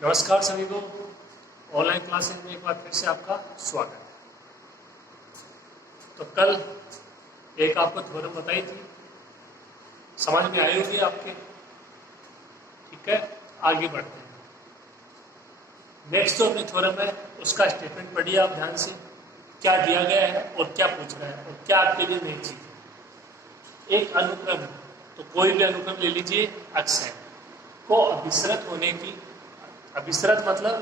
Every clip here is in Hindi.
नमस्कार सभी को। ऑनलाइन क्लासेस में एक बार फिर से आपका स्वागत है। तो कल एक आपको थ्योरम बताई थी, समझ में आई होगी आपके। ठीक है, आगे बढ़ते हैं। नेक्स्ट जो अपनी थ्योरम है उसका स्टेटमेंट पढ़िए आप ध्यान से, क्या दिया गया है और क्या पूछ रहा है और क्या आपके लिए नई चीज है। एक अनुक्रम है, तो कोई भी अनुक्रम ले लीजिए, अक्षय को अभिसरित होने की, अभिसरित मतलब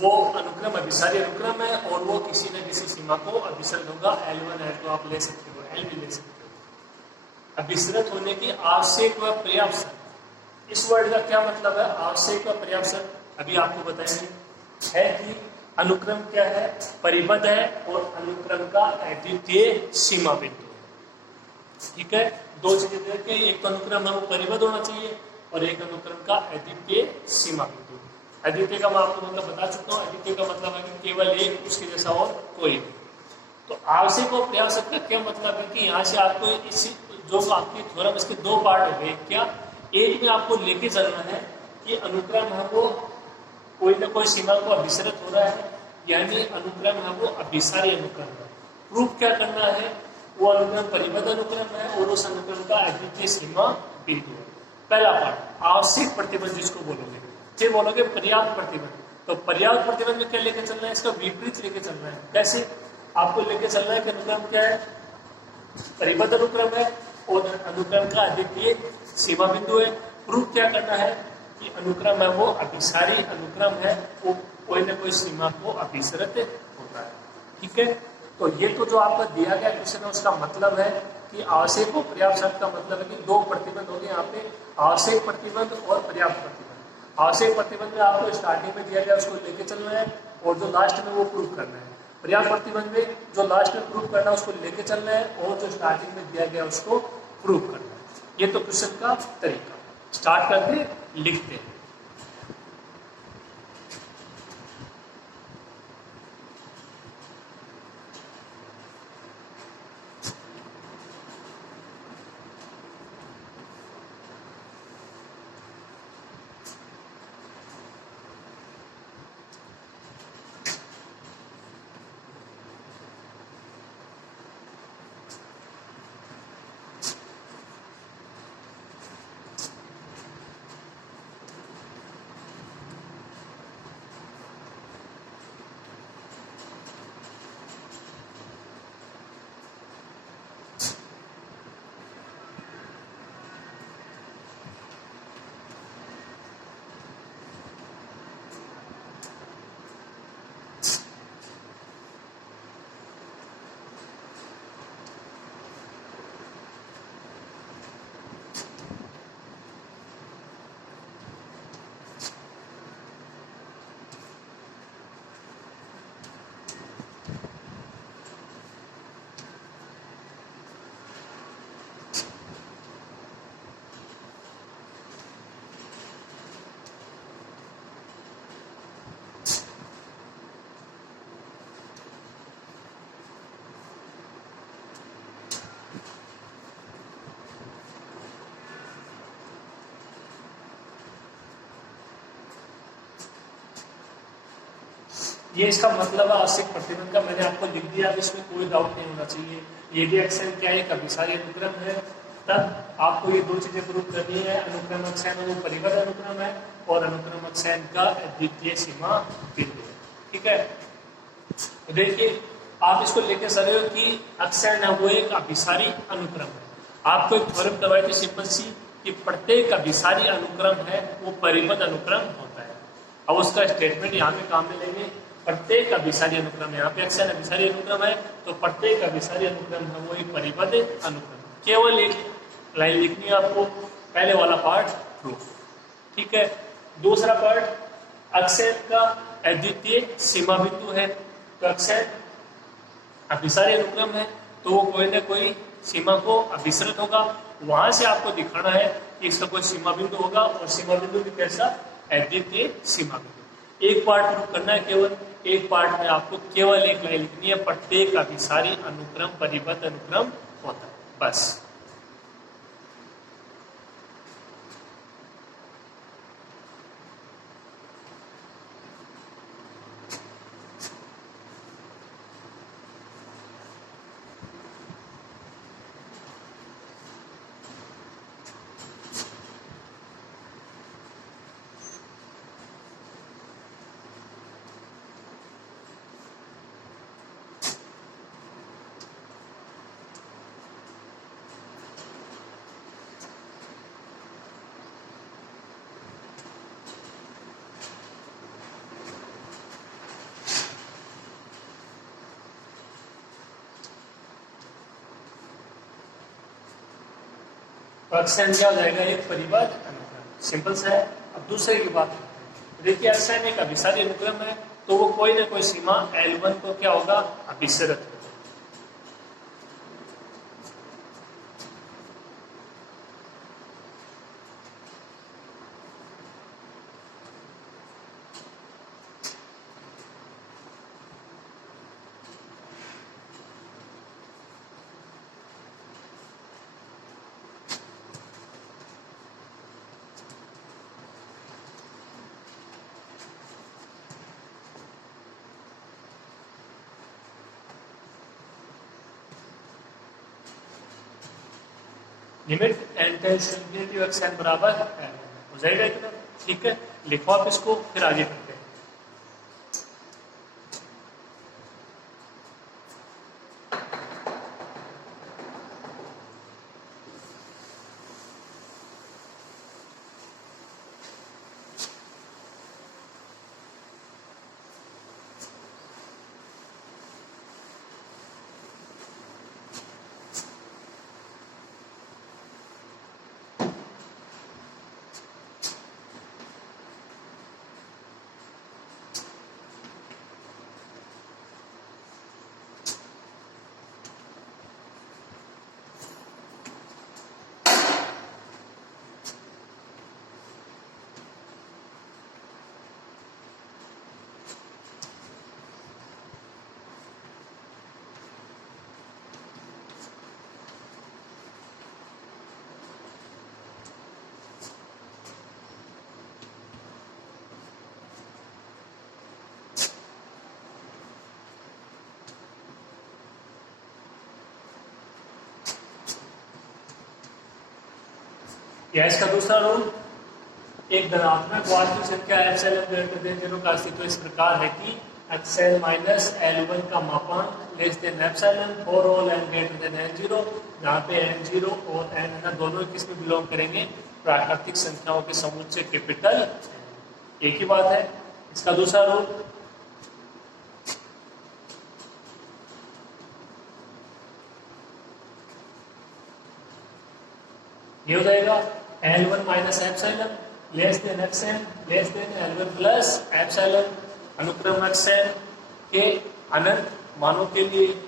वो अनुक्रम अभिसारी अनुक्रम है और वो किसी न किसी सीमा को अभिसरित होगा। L1 L2 आप ले सकते हो, L भी ले सकते हो। अभिसरित होने की आवश्यक व पर्याप्त शर्त, इस वर्ड का क्या मतलब है? आवश्यक व पर्याप्त शर्त अभी आपको बताएंगे। है कि अनुक्रम क्या है? परिबद्ध है और अनुक्रम का अद्वितीय सीमा बिंदु है। ठीक है, दो चीजें देखें, एक तो अनुक्रम है वो परिबद्ध होना चाहिए और एक अनुक्रम का अद्वितीय सीमा बिंदु। अद्वितीय का मैं आपको मतलब बता चुका हूँ। अद्वितीय का मतलब है कि केवल एक, उसके जैसा और कोई नहीं। तो आवश्यक और पर्याप्त का क्या मतलब है कि यहाँ से आपको इस जो आपकी थ्योरम, इसके दो पार्ट हो गए। क्या? एक में आपको लेके चलना है कि अनुक्रम है वो कोई ना कोई सीमा को अभिसरित हो रहा है, यानी अनुक्रम है वो अभिसारी अनुक्रम है। प्रूफ क्या करना है? वो अनुक्रम परिबद्ध अनुक्रम है और उस अनुक्रम का अद्वितीय सीमा बिंदु है। पहला पार्ट आवश्यक प्रतिबंध जिसको बोलोगे, फिर बोलोगे पर्याप्त प्रतिबंध। तो पर्याप्त प्रतिबंध में क्या लेके चलना है? इसका विपरीत लेके चलना है। कैसे? आपको लेके चलना है कि अनुक्रम क्या है? परिबद्ध अनुक्रम है और अनुक्रम का अद्वितीय सीमा बिंदु है। प्रूफ क्या करना है कि अनुक्रम है वो अभिसारी अनुक्रम है, वो कोई ना कोई सीमा को अभिसरित होता है। ठीक है, तो ये तो जो आपका दिया गया क्वेश्चन है उसका मतलब है कि आवश्यक और पर्याप्त शर्त का मतलब है कि दो प्रतिबंध होंगे यहाँ पे, आवश्यक प्रतिबंध और पर्याप्त प्रतिबंध। आवश्यक प्रतिबंध में आपको स्टार्टिंग में दिया गया उसको लेके चलना है और जो लास्ट में वो प्रूफ करना है। पर्याप्त प्रतिबंध में जो लास्ट में प्रूफ करना है उसको लेके चलना है और जो स्टार्टिंग में दिया गया उसको प्रूफ करना है। ये तो क्वेश्चन का तरीका। स्टार्ट करते, लिखते हैं। ये इसका मतलब है आवश्यक प्रतिबंध का, मैंने आपको लिख दिया, इसमें कोई डाउट नहीं होना चाहिए। ये भी अक्षय क्या है? एक अभिसारी अनुक्रम है। तब आपको ये दो चीजें प्रूव करनी है, अनुक्रम अक्षयन वो परिबद्ध अनुक्रम है और अनुक्रम अक्षयन का अद्वितीय सीमा बिंदु है। ठीक है, तो देखिए आप इसको लेके चले हो कि अक्षयन है वो एक अभिसारी अनुक्रम है। आपको एक थ्योरम करवाई थी सिंपल सी कि प्रत्येक अभिसारी अनुक्रम है वो परिबद्ध अनुक्रम होता है। अब उसका स्टेटमेंट यहाँ पे काम में लेंगे। प्रत्येक अभिसारी अनुक्रम, यहाँ पे अक्षर अभिसारी अनुक्रम है तो प्रत्येक अभिसारी अनुक्रम है वो एक परिबद्ध अनुक्रम। केवल एक लाइन लिखनी है आपको, पहले वाला पार्ट प्रूफ। ठीक है, दूसरा पार्ट अक्षर का अद्वितीय सीमा बिंदु है। तो अक्षर अभिसारी अनुक्रम है तो वो कोई ना कोई सीमा को अभिसरित होगा। वहां से आपको दिखाना है कि इसका कोई सीमा बिंदु होगा और सीमा बिंदु भी कैसा? अद्वितीय सीमा बिंदु। एक पार्ट प्रूफ करना है, केवल एक पार्ट में आपको केवल एक लाइन लिखनी है, प्रत्येक अभिसारी अनुक्रम परिबद्ध अनुक्रम होता है, बस। तो अक्सैन क्या हो जाएगा, एक परिबद्ध अनुक्रम। सिंपल सा है। अब दूसरे की बात करते हैं। देखिए अक्सैन एक अभिसारी अनुक्रम है, तो वो कोई ना कोई सीमा L1 को क्या होगा, अभिसरित होगा। Limit n tends to infinity xn बराबर n हो जाएगा इतना। ठीक है, लिखो आप इसको, फिर आगे करते हैं। या इसका दूसरा रूल, एक धनात्मक वास्तविक संख्या एप्सिलॉन ग्रेटर देन 0 का अस्तित्व इस प्रकार है कि एक्सेल माइनस L1 का मापांक less than epsilon for all n greater than n0, जहाँ पे n0 और n है ना, दोनों किस में बिलोंग करेंगे, प्राकृतिक संख्याओं के समुच्चय कैपिटल। एक ही बात है। इसका दूसरा रूल, ये हो जाएगा L1 minus epsilon less than xn less than L1 plus epsilon अनुक्रम xn के अनंत मानों के लिए।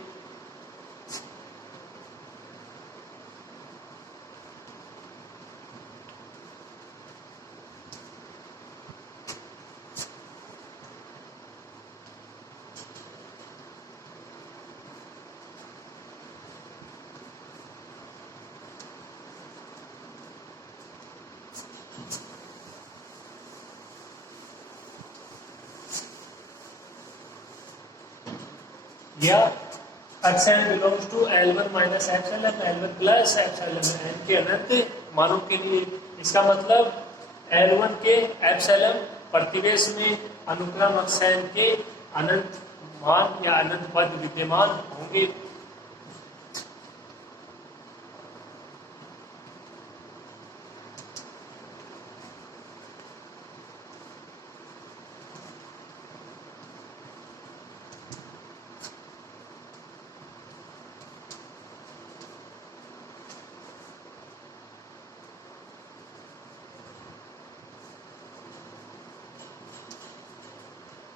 या xn belongs to L1 minus epsilon L1 plus epsilon n के अनंत मानों के लिए। इसका मतलब L1 के एप्सिलॉन प्रतिवेश में अनुक्रम xn के अनंत मान या अनंत पद विद्यमान होंगे।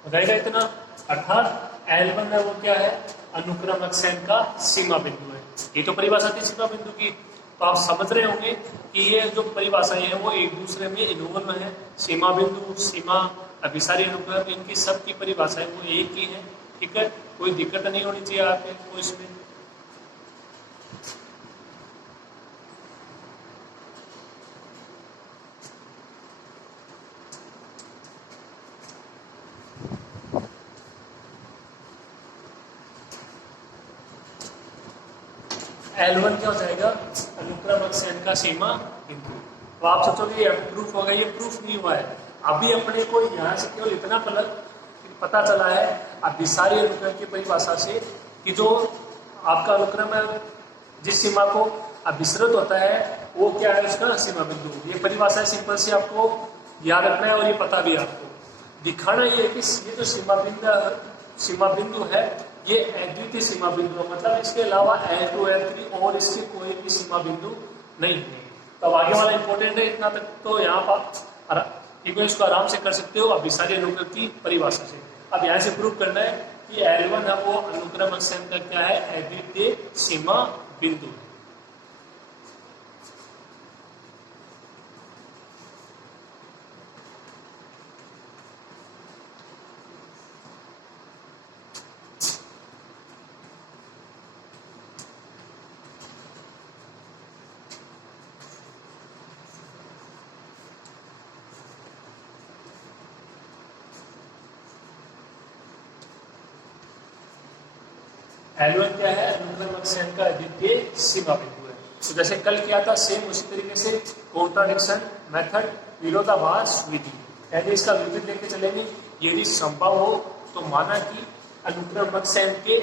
बताएगा इतना, अर्थात L1 है वो क्या है, अनुक्रम xn का सीमा बिंदु है। ये तो परिभाषा थी सीमा बिंदु की। तो आप समझ रहे होंगे कि ये जो परिभाषाएं हैं वो एक दूसरे में इन्वॉल्व है। सीमा बिंदु, सीमा, अभिसारी अनुक्रम, इनकी सब की परिभाषाएं वो एक ही है। ठीक है, कोई दिक्कत नहीं होनी चाहिए आपको इसमें। L1 क्या हो जाएगा, अनुक्रम xn का सीमा बिंदु। तो आप सोचोगे ये प्रूफ होगा, ये प्रूफ नहीं हुआ है। अभी अपने को यहाँ से केवल इतना पता चला है अभिसारी अनुक्रम की परिभाषा से कि जो आपका अनुक्रम है जिस सीमा को अभिसरित होता है वो क्या है, उसका सीमा बिंदु। ये परिभाषा सिंपल से आपको याद रखना है और ये पता भी आपको दिखाना ये है कि ये जो सीमा बिंदु है ये अद्वितीय सीमा बिंदु है। मतलब इसके अलावा L2 L3 और इससे कोई भी सीमा बिंदु नहीं है। तो अब आगे वाला इंपॉर्टेंट है, इतना तक तो यहाँ पर इक्वेशंस को आराम से कर सकते हो अभी सारी अनुक्रम की परिभाषा से। अब यहाँ से प्रूव करना है कि L1 है वो अनुक्रम अक्षर का क्या है, अद्वितीय सीमा बिंदु। L1 क्या है, अनुक्रम अक्षर का अद्वितीय सीमा बिंदु है। तो जैसे कल किया था सेम उसी तरीके से कॉन्ट्राडिक्शन मेथड, विरोधाभास विधि, यानी इसका विपरीत लेके चलेंगे। यदि संभव हो तो माना कि अनुक्रम अक्षर के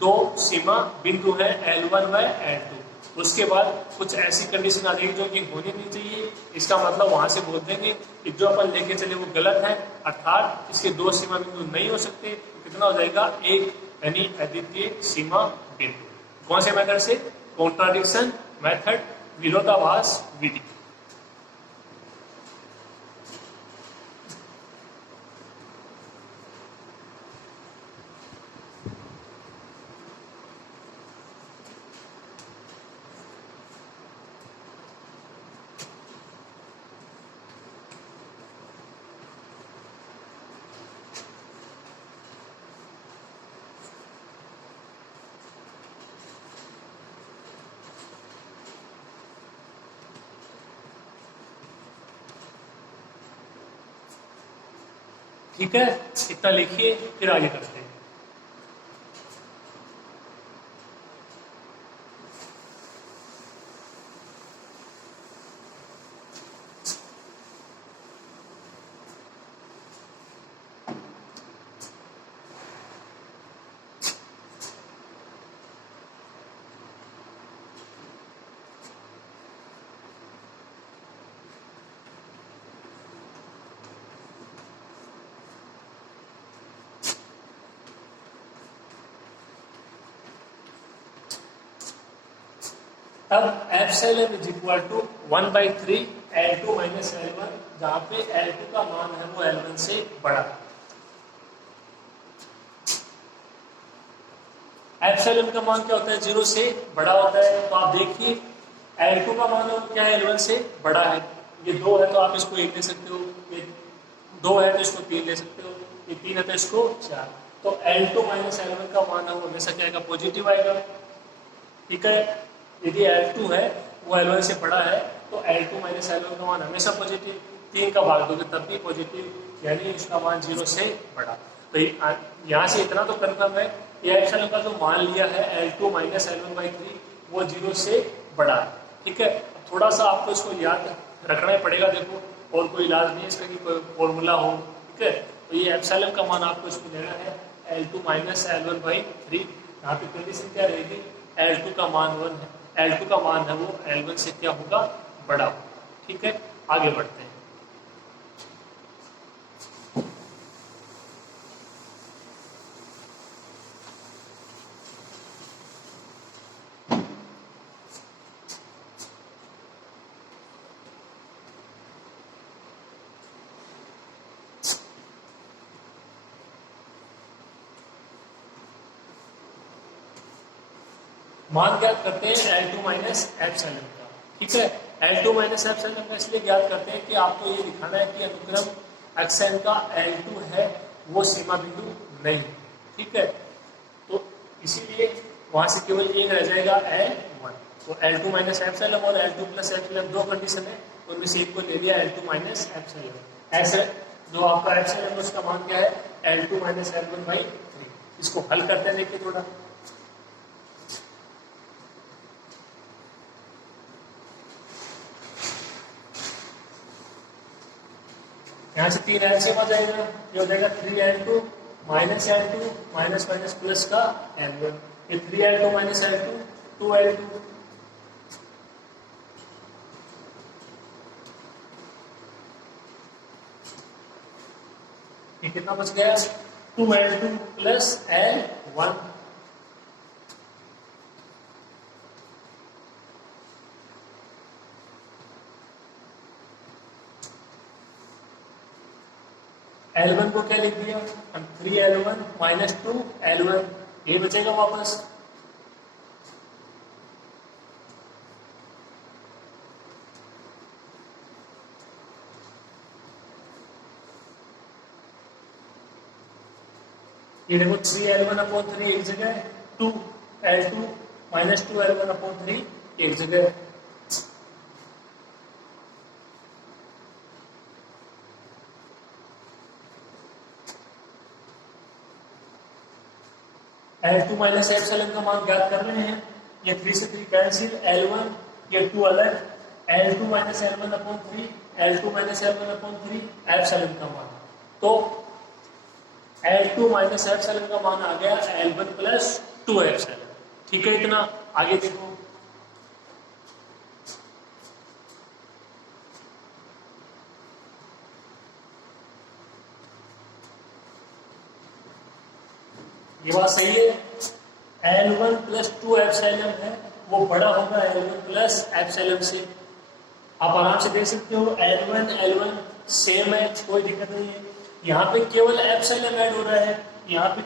दो सीमा बिंदु है L1 व L2। उसके बाद कुछ ऐसी कंडीशन आ जाएगी जो कि होनी नहीं चाहिए, इसका मतलब वहां से बोल देंगे कि जो अपन लेके चले वो गलत है, अर्थात इसके दो सीमा बिंदु नहीं हो सकते। कितना हो जाएगा, एक, यानी अद्वितीय सीमा बिंदु। कौन से मेथड से, कॉन्ट्राडिक्शन मेथड, विरोधाभास विधि। ठीक है, इतना लिखिए फिर आगे करते हैं। अब epsilon is equal to 1/3 L2 minus L1, जहां पे L2 का मान है वो L1 से बड़ा। एप्सिलॉन का मान क्या होता है, 0 से बड़ा होता है। तो आप देखिए L2 का मान क्या है, L1 से बड़ा है। ये 2 है तो आप इसको 1 ले सकते हो, ये 2 है तो इसको 3 ले सकते हो, ये 3 है तो इसको 4। तो L2 माइनस L1 का मान है वो हमेशा क्या आएगा, पॉजिटिव आएगा। ठीक है, यदि L2 है वो L1 से बड़ा है तो L2 माइनस L1 का मान हमेशा पॉजिटिव। 3 का भाग दोगे तब भी पॉजिटिव, यानी इसका मान 0 से बड़ा। तो यहाँ से इतना तो कन्फर्म है कि एप्सिलॉन का जो मान लिया है L2 माइनस L1/3 वो 0 से बड़ा है। ठीक है, थोड़ा सा आपको इसको याद रखना ही पड़ेगा। देखो और कोई इलाज नहीं है इसका कि कोई फॉर्मूला हो। ठीक है, तो ये एप्सिलॉन का मान आपको इसको लेना है L2 माइनस L1/3। यहाँ पे कंडीशन क्या रहेगी, L2 का मान 1 है, L2 का मान है वो L1 से क्या होगा, बड़ा होगा। ठीक है, आगे बढ़ते हैं। मान ज्ञात करते हैं L2 माइनस एप्सिलॉन का। ठीक है, L2 माइनस एप्सिलॉन का इसलिए ज्ञात करते हैं कि आपको ये दिखाना है कि अनुक्रम एक्सएन का L2 है वो सीमा बिंदु नहीं। ठीक है, तो इसीलिए वहां से केवल एक रह जाएगा L1। तो L2 माइनस एप्सिलॉन और L2 प्लस एप्सिलॉन दो कंडीशन है, उनमें से एक को ले लिया L2 माइनस एप्सिलॉन। ऐसे जो आपका एप्सिलॉन है उसका मान क्या है, L2 माइनस L1/3। इसको हल करते हैं, देखिए थोड़ा। यहाँ से 3 एलसीएम आ जाएगा, ये हो जाएगा 3L2 minus L2 minus minus plus का L1। ये 3L2 माइनस L2 2L2। ये कितना बच गया, 2L2 प्लस L1। L1 को क्या लिख दिया हम 3L1 माइनस 2L1, ये बचेगा वापस। ये देखो 3L1 अपॉन 3 एक जगह, 2L2 माइनस 2L1 अपॉन 3 एक जगह। L2 माइनस एप्सिलॉन का मान ज्ञात कर रहे हैं, ये 3 से 3 कैंसिल, L1 ये 2 अलग, L2 minus L1 upon 3, L2 minus L1 upon 3 epsilon का मान। तो L2 माइनस एप्सिलॉन का मान आ गया L1 प्लस 2 एप्सिलॉन। ठीक है, इतना। आगे देखो, ये बात सही है। L1 प्लस 2 एप्सिलॉन है, वो बड़ा होगा L1 प्लस एप्सिलॉन से। आप आराम से देख सकते हो L1 सेम है, कोई दिक्कत नहीं है। यहाँ पे केवल एप्सिलॉन ऐड हो रहा है, यहाँ पे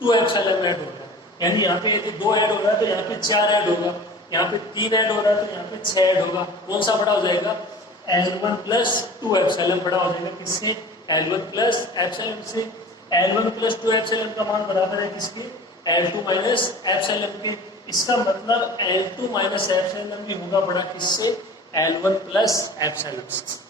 2 एप्सिलॉन ऐड हो रहा है, यानी यहाँ पे यदि 2 ऐड हो रहा है तो यहाँ पे 4 ऐड होगा, यहाँ पे 3 ऐड हो रहा है तो यहाँ पे 6 ऐड होगा। कौन सा बड़ा हो जाएगा? L1 प्लस 2 एप्सिलॉन बड़ा हो जाएगा। किससे? L1 प्लस एप्सिलॉन से। L1 प्लस 2 एप्सिलॉन का मान बराबर है किसके? L2 माइनस एप्सिलॉन के। इसका मतलब L2 माइनस एप्सिलॉन भी होगा बड़ा किससे? L1 प्लस एप्सिलॉन से।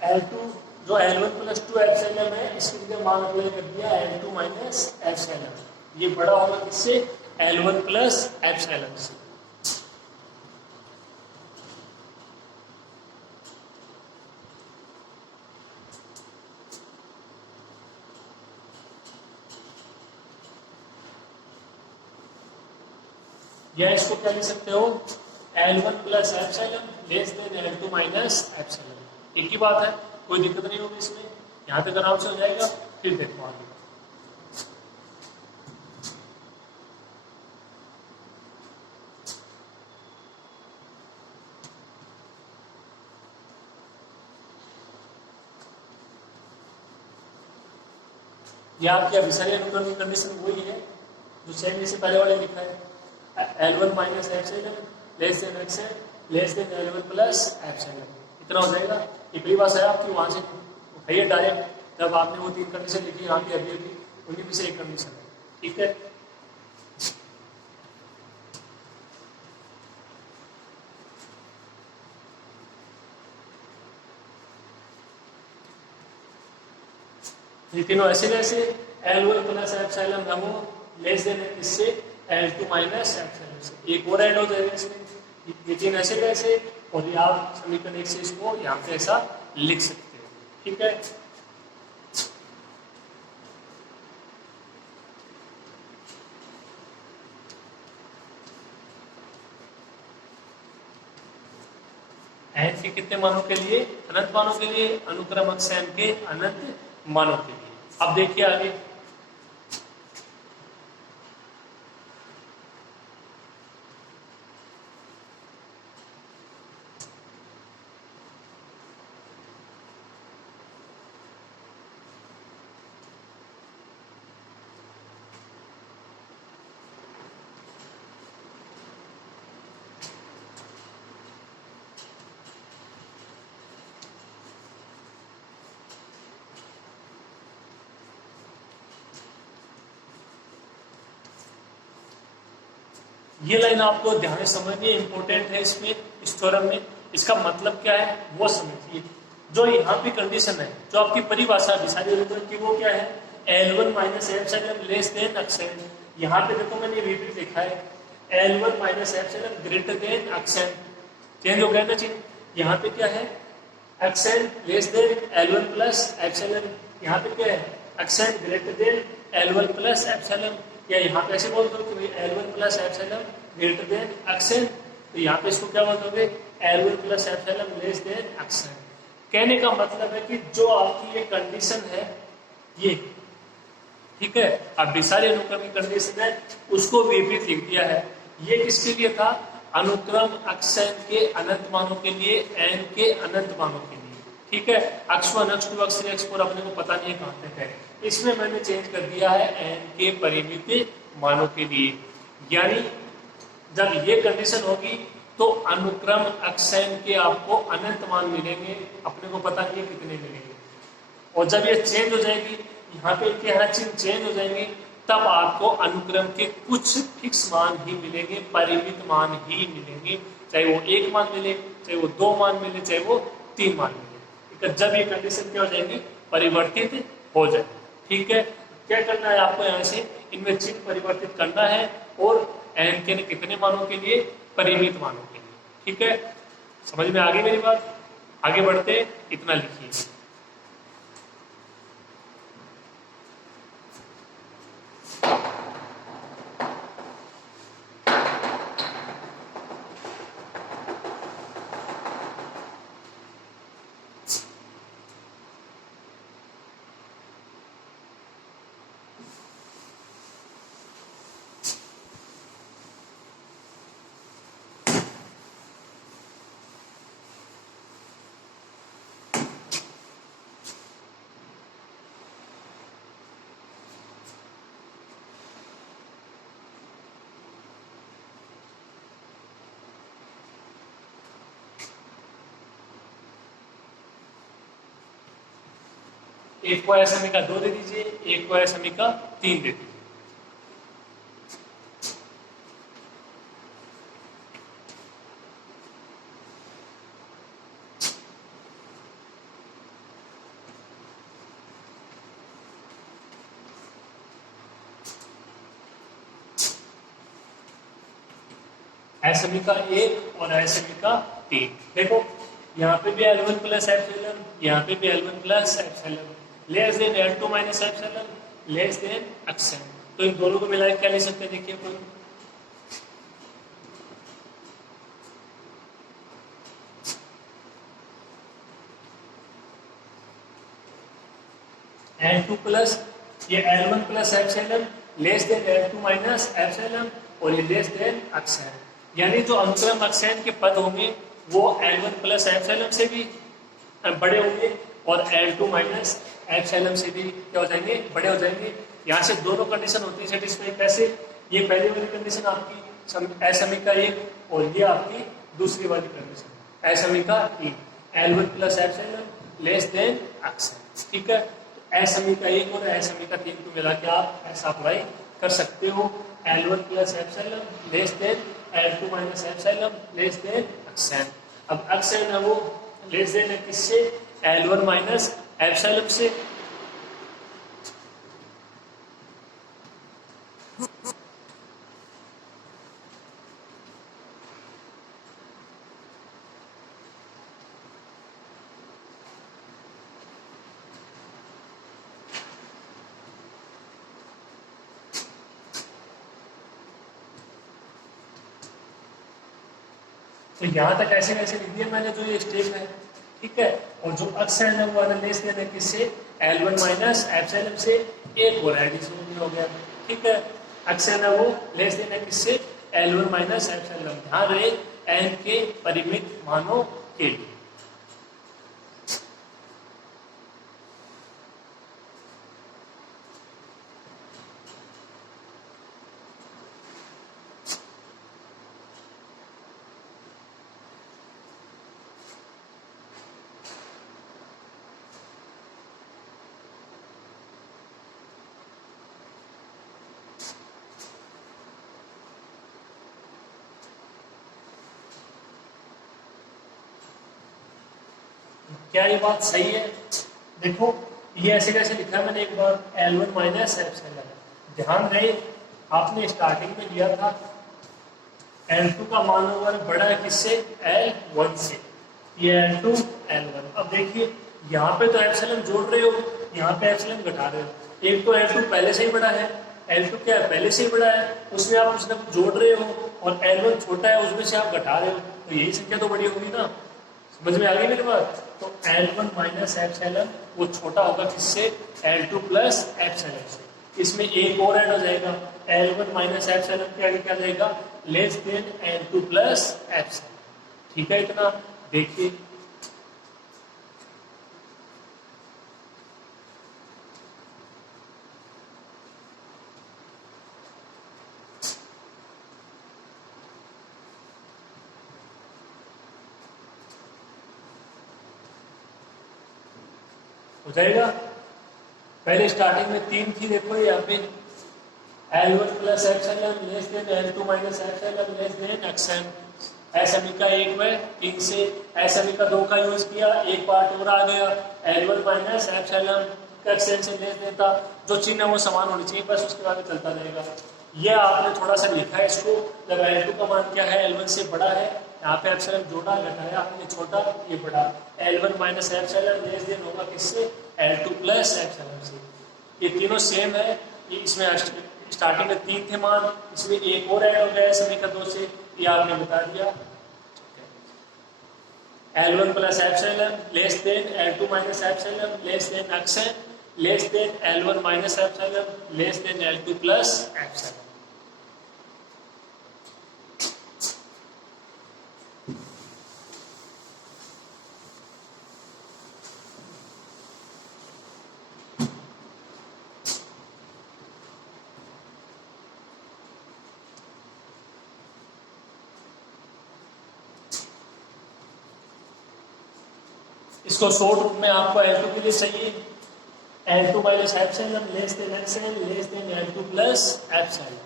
L2 जो L1 प्लस 2 एप्सिलॉन है, इसके लिए मान अप्लाई कर दिया L2 माइनस एप्सिलॉन। ये बड़ा होगा किससे? L1 प्लस एप्सिलॉन से। या इसको क्या लिख सकते हो? L1 plus epsilon less then L2 minus epsilon. एक ही बात है, कोई दिक्कत नहीं होगी इसमें। यहां तक आराम से हो जाएगा। फिर देखो आगे, ये आपकी अभिसारी अनुक्रम की कंडीशन वही है जो सेम इससे पहले वाले लिखा है। L1 minus epsilon less then xn less than L1 plus epsilon. इतना हो जाएगा। ये पहली बात है आपकी, वहां से उठाइए डायरेक्ट। जब आपने वो 3 कंडीशन लिखी यहाँ पे अभी उन्हीं में से एक कंडीशन है। ठीक है, ये तीनों ऐसे वैसे L1 प्लस एप्सिलॉन रहो लेस देन इससे L2 माइनस एप्सिलॉन से। एक और ऐड हो जाएगा इसमें। ये तीन ऐसे वैसे, और ये आप समीकरण 1 से इसको यहाँ पे ऐसा लिख सकते हो। ठीक है, एन के कितने मानों के लिए? अनंत मानों के लिए, अनुक्रम अक्षर के अनंत मानों के लिए। अब देखिए आगे, ये लाइन आपको ध्यान से समझनी इंपॉर्टेंट है इसमें, इस थ्योरम में। इसका मतलब क्या है वो समझिए। जो यहाँ पे कंडीशन है, जो आपकी परिभाषा अभिसारी अनुक्रम की, वो क्या है? L1 minus epsilon less then xn. यहाँ पे देखो मैंने रिपीट लिखा है L1 minus epsilon greater than xn. Change हो गया ना चीज? यहाँ पे क्या है? Xn less than L1 plus epsilon. यहाँ पे क्या है? Xn greater than L1 plus epsilon. या यहाँ पे ऐसे बोल दो कि भाई L1 plus epsilon greater than xn, तो यहाँ पे इसको क्या बोल दोगे? L1 plus epsilon less then xn. कहने का मतलब है कि जो आपकी ये कंडीशन है ये, ठीक है, अब सारी अनुक्रम की कंडीशन है उसको विपरीत लिख दिया है। ये किसके लिए था? अनुक्रम अक्ष के अनंत मानों के लिए, एन के अनंत मानों के लिए, ठीक है। x1 x2 x3 x4 अपने को पता नहीं है कहां तक है, इसमें मैंने चेंज कर दिया है एन के परिमित मानों के लिए। यानी जब ये कंडीशन होगी तो अनुक्रम अक्ष के आपको अनंत मान मिलेंगे, अपने को पता नहीं है कितने मिलेंगे। और जब ये चेंज हो जाएगी, यहाँ पे यहाँ चिन्ह चेंज हो जाएंगे, तब आपको अनुक्रम के कुछ फिक्स मान ही मिलेंगे, परिमित मान ही मिलेंगे, चाहे वो 1 मान मिले, चाहे वो 2 मान मिले, चाहे वो 3 मान मिले। जब ये कंडीशन क्या हो जाएंगी? परिवर्तित हो जाए, ठीक है। क्या करना है आपको? यहाँ से इनमें चिन्ह परिवर्तित करना है और एन के कितने मानों के लिए? परिमित मानों के लिए, ठीक है। समझ में आ गई मेरी बात? आगे बढ़ते, इतना लिखिए। एक को समीका 2 दे दीजिए, एक को समीका 3 दे दीजिए। समीका 1 और समीका 3। देखो यहाँ पे भी L1 प्लस एप्सिलॉन, यहाँ पे भी L1 plus epsilon, less then L2 minus epsilon, less than action. तो इन दोनों को मिलाकर क्या ले सकते हैं? देखिए अपन L2 प्लस ये L1 plus epsilon, less then L2 minus epsilon, और ये लेस देन एक्सन। यानी जो अनुक्रम एक्सन के पद होंगे वो L1 प्लस एप्सिलॉन से भी बड़े होंगे और L2 माइनस एप्सिलॉन से भी क्या हो जाएंगे? बड़े हो जाएंगे। यहाँ से दोनों कंडीशन होती है सेटिस्फाई। कैसे? ये पहली वाली कंडीशन आपकी समीका 1 और ये आपकी दूसरी वाली कंडीशन समीका 3, L1 plus epsilon less than x n, ठीक है। तो समीका 1 और समीका 3 को मिला के आप ऐसा अप्लाई कर सकते हो। L1 plus epsilon less then L2 minus epsilon less than action. अब एक्सन है वो लेस देन है किससे? L1 माइनस एप्सिलॉन से। तो यहाँ तक ऐसे कैसे लिख दिया मैंने जो ये स्टेप है, ठीक है। और जो एक्सन है वो लेस देन है किससे? L1 माइनस एप्सिलॉन से। एक हो रहा है जिसमें हो गया, ठीक है। एक्सन है वो लेस देन है किससे? L1 minus epsilon. ध्यान रहे n के परिमित मानों के लिए। क्या ये बात सही है? देखो ये ऐसे कैसे लिखा है मैंने एक बार, L1 माइनस एप्सिलॉन। ध्यान रहे आपने स्टार्टिंग में लिया था L2 का मान ओवर बड़ा है किससे? L1 से। ये L2 L1। अब देखिए यहाँ पे तो एप्सिलॉन जोड़ रहे हो, यहाँ पे एप्सिलॉन घटा रहे हो। एक तो L2 पहले से ही बड़ा है, L2 क्या है? पहले से ही बड़ा है, उसमें आप कुछ ना कुछ जोड़ रहे हो, और L1 छोटा है उसमें से आप घटा रहे हो, तो यही संख्या तो बड़ी होगी ना। समझ में आ गई मेरी बात? तो L1 माइनस एप्सिलॉन वो छोटा होगा किससे, L2 प्लस एप्सिलॉन से। इसमें एक और ऐड हो जाएगा, L1 माइनस एप्सिलॉन के आगे क्या जाएगा, less than L2 plus epsilon. ठीक है, इतना देखिए। हो जाएगा। पहले स्टार्टिंग में 3 थी, देखो यहाँ पे L1 plus epsilon less then L2 minus epsilon less then xn. SME का 1 में 3 से एसएमई का 2 का यूज किया, एक पार्ट और आ गया L1 माइनस एप्सिलॉन का एक्सएन से लेस देता, जो चिन्ह है वो समान होनी चाहिए, बस उसके बाद चलता रहेगा। ये आपने थोड़ा सा लिखा है इसको, जब L2 का मान क्या है, L1 से बड़ा है, यहाँ पे एप्सिलॉन जोड़ा घटाया, ये छोटा ये बड़ा, L1 minus epsilon less then होगा किससे, L2 प्लस एप्सिलॉन से। ये तीनों सेम है, इसमें स्टार्टिंग में 3 थे मान, इसमें एक और ऐड हो गया एसएमई का 2 से, ये आपने बता दिया। L1 plus epsilon less then L2 minus epsilon less then xn less than L1 minus epsilon less then L2 plus epsilon. इसको शॉर्ट रूप में आपको L2 के लिए चाहिए, L2 minus epsilon less then xn less than L2 plus epsilon.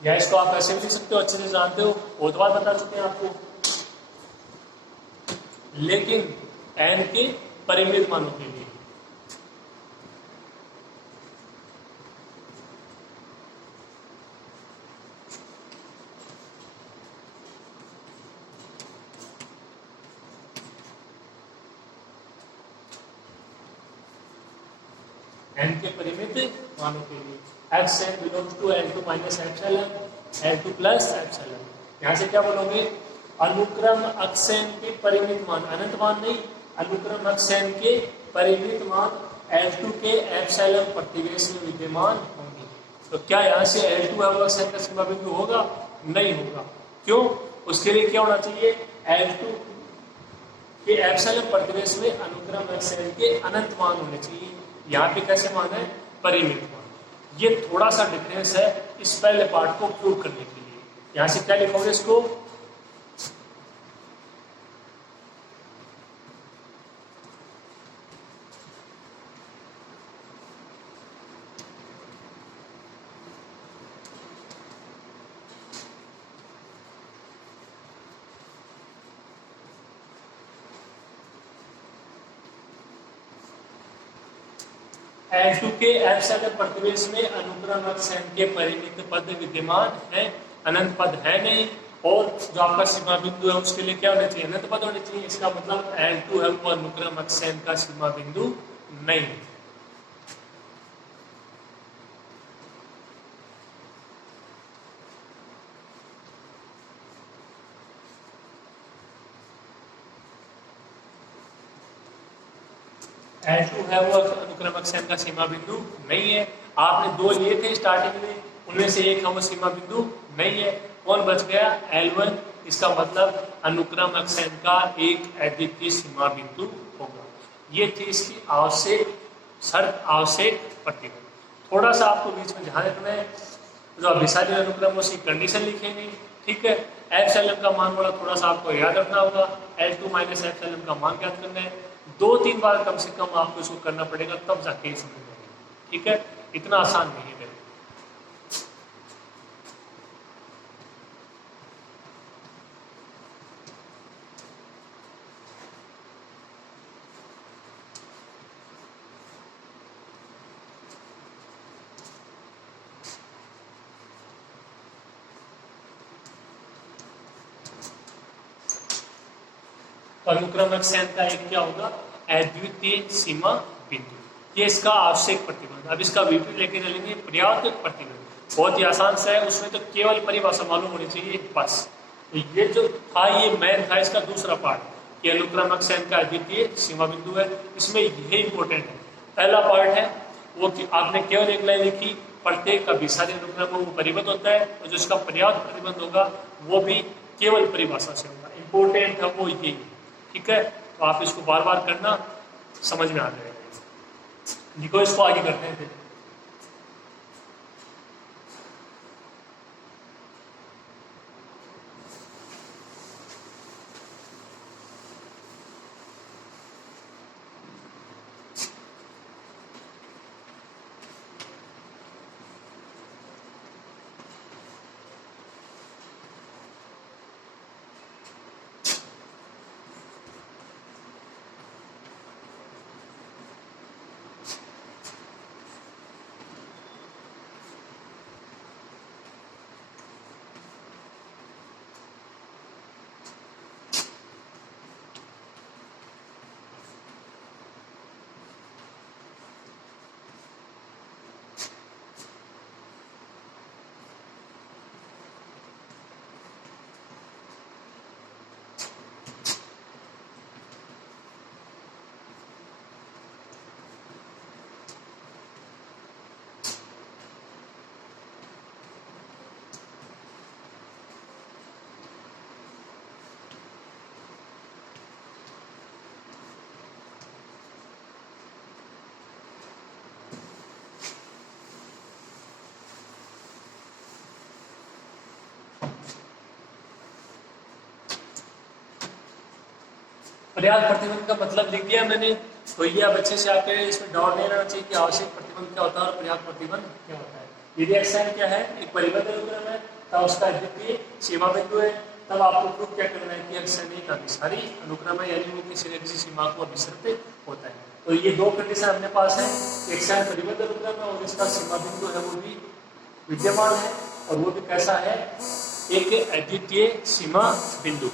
या इसको आप ऐसे भी लिख सकते हो, अच्छे से जानते हो, बहुत बार बता चुके हैं आपको। लेकिन n के परिमित मानों के लिए n के परिमित मानों के लिए X N belongs to L2 minus epsilon L2 plus epsilon. यहाँ से क्या बोलोगे, अनुक्रम अक्षेन के परिमित मान, अनंत मान नहीं, अनुक्रम अक्षेन के परिमित मान L2 के एप्सिलॉन प्रतिवेश में विद्यमान होंगे। तो क्या यहाँ से L2 अक्षेन का सीमा बिंदु होगा, नहीं होगा। क्यों, उसके लिए क्या होना चाहिए, L2 के एप्सिलॉन प्रतिवेश में अनुक्रम अक्षेन के अनंत मान होने चाहिए। यहाँ पे कैसे मान है, परिमित मान। ये थोड़ा सा डिफरेंस है इस पहले पार्ट को प्रूव करने के लिए। यहाँ से क्या लिखोगे इसको, L2 के एप्सिलॉन प्रतिवेश में अनुक्रम अक्षेन के परिमित पद विद्यमान है, अनंत पद है नहीं। और जो आपका सीमा बिंदु है उसके लिए क्या होना चाहिए, अनंत पद होने चाहिए। इसका मतलब L2 है वो अनुक्रम अक्षेन का सीमा बिंदु नहीं। L2 है वो अनुक्रम अक्षेन का सीमा बिंदु नहीं है। आपने 2 लिए थे स्टार्टिंग में, उनमें से एक है वो सीमा बिंदु नहीं है। कौन बच गया, L1। इसका मतलब अनुक्रम अक्षेन का एक अद्वितीय सीमा बिंदु होगा। ये थी इसकी आवश्यक शर्त, आवश्यक प्रतिबंध। थोड़ा सा आपको बीच में ध्यान रखना है, जो अभिसारी अनुक्रम उसकी कंडीशन लिखेंगे, ठीक है। एप्सिलॉन का मान वाला थोड़ा सा आपको याद रखना होगा, L2 माइनस एप्सिलॉन का मान ज्ञात करना है। 2-3 बार कम से कम आपको इसको करना पड़ेगा, तब जाके समझ में आएगा, ठीक है। इतना आसान नहीं है। तो अनुक्रम अक्षेन का एक क्या होगा, अद्वितीय सीमा बिंदु। ये इसका आवश्यक प्रतिबंध प्रतिबंध। अब इसका विपरीत लेके चलेंगे पर्याप्त प्रतिबंध। बहुत ही आसान सा है, उसमें तो केवल परिभाषा मालूम होनी चाहिए बस। तो ये जो था ये मैन था इसका दूसरा पार्ट, ये अनुक्रमक सेन का अद्वितीय सीमा बिंदु है। इसमें यही इंपॉर्टेंट है। पहला पार्ट है वो कि आपने केवल एक लाइन लिखी, प्रत्येक का विसारी अनुक्रम वो परिबद्ध होता है, और जो इसका पर्याप्त प्रतिबंध होगा वो भी केवल परिभाषा से होगा। इंपॉर्टेंट था वो यही, ठीक है। तो आप इसको बार बार करना, समझ में आ जाएगा। लिखो, इसको आगे करते हैं फिर। पर्याप्त प्रतिबंध का मतलब लिख दिया मैंने। तो ये अब अच्छे से आपके इसमें डाउट नहीं रहना चाहिए कि आवश्यक प्रतिबंध क्या होता है और पर्याप्त प्रतिबंध क्या होता है। यदि एक्साइन क्या है, एक परिबद्ध अनुक्रम है, तब उसका अद्वितीय सीमा बिंदु है, तब आपको प्रूफ क्या करना है कि एक्साइन एक अभिसारी अनुक्रम है, यानी वो किसी न किसी सीमा को अभिसरते होता है। तो ये दो कंडीशन अपने पास है, एक्साइन परिबद्ध अनुक्रम है और इसका सीमा बिंदु है वो भी विद्यमान है, और वो भी कैसा है, एक अद्वितीय सीमा बिंदु।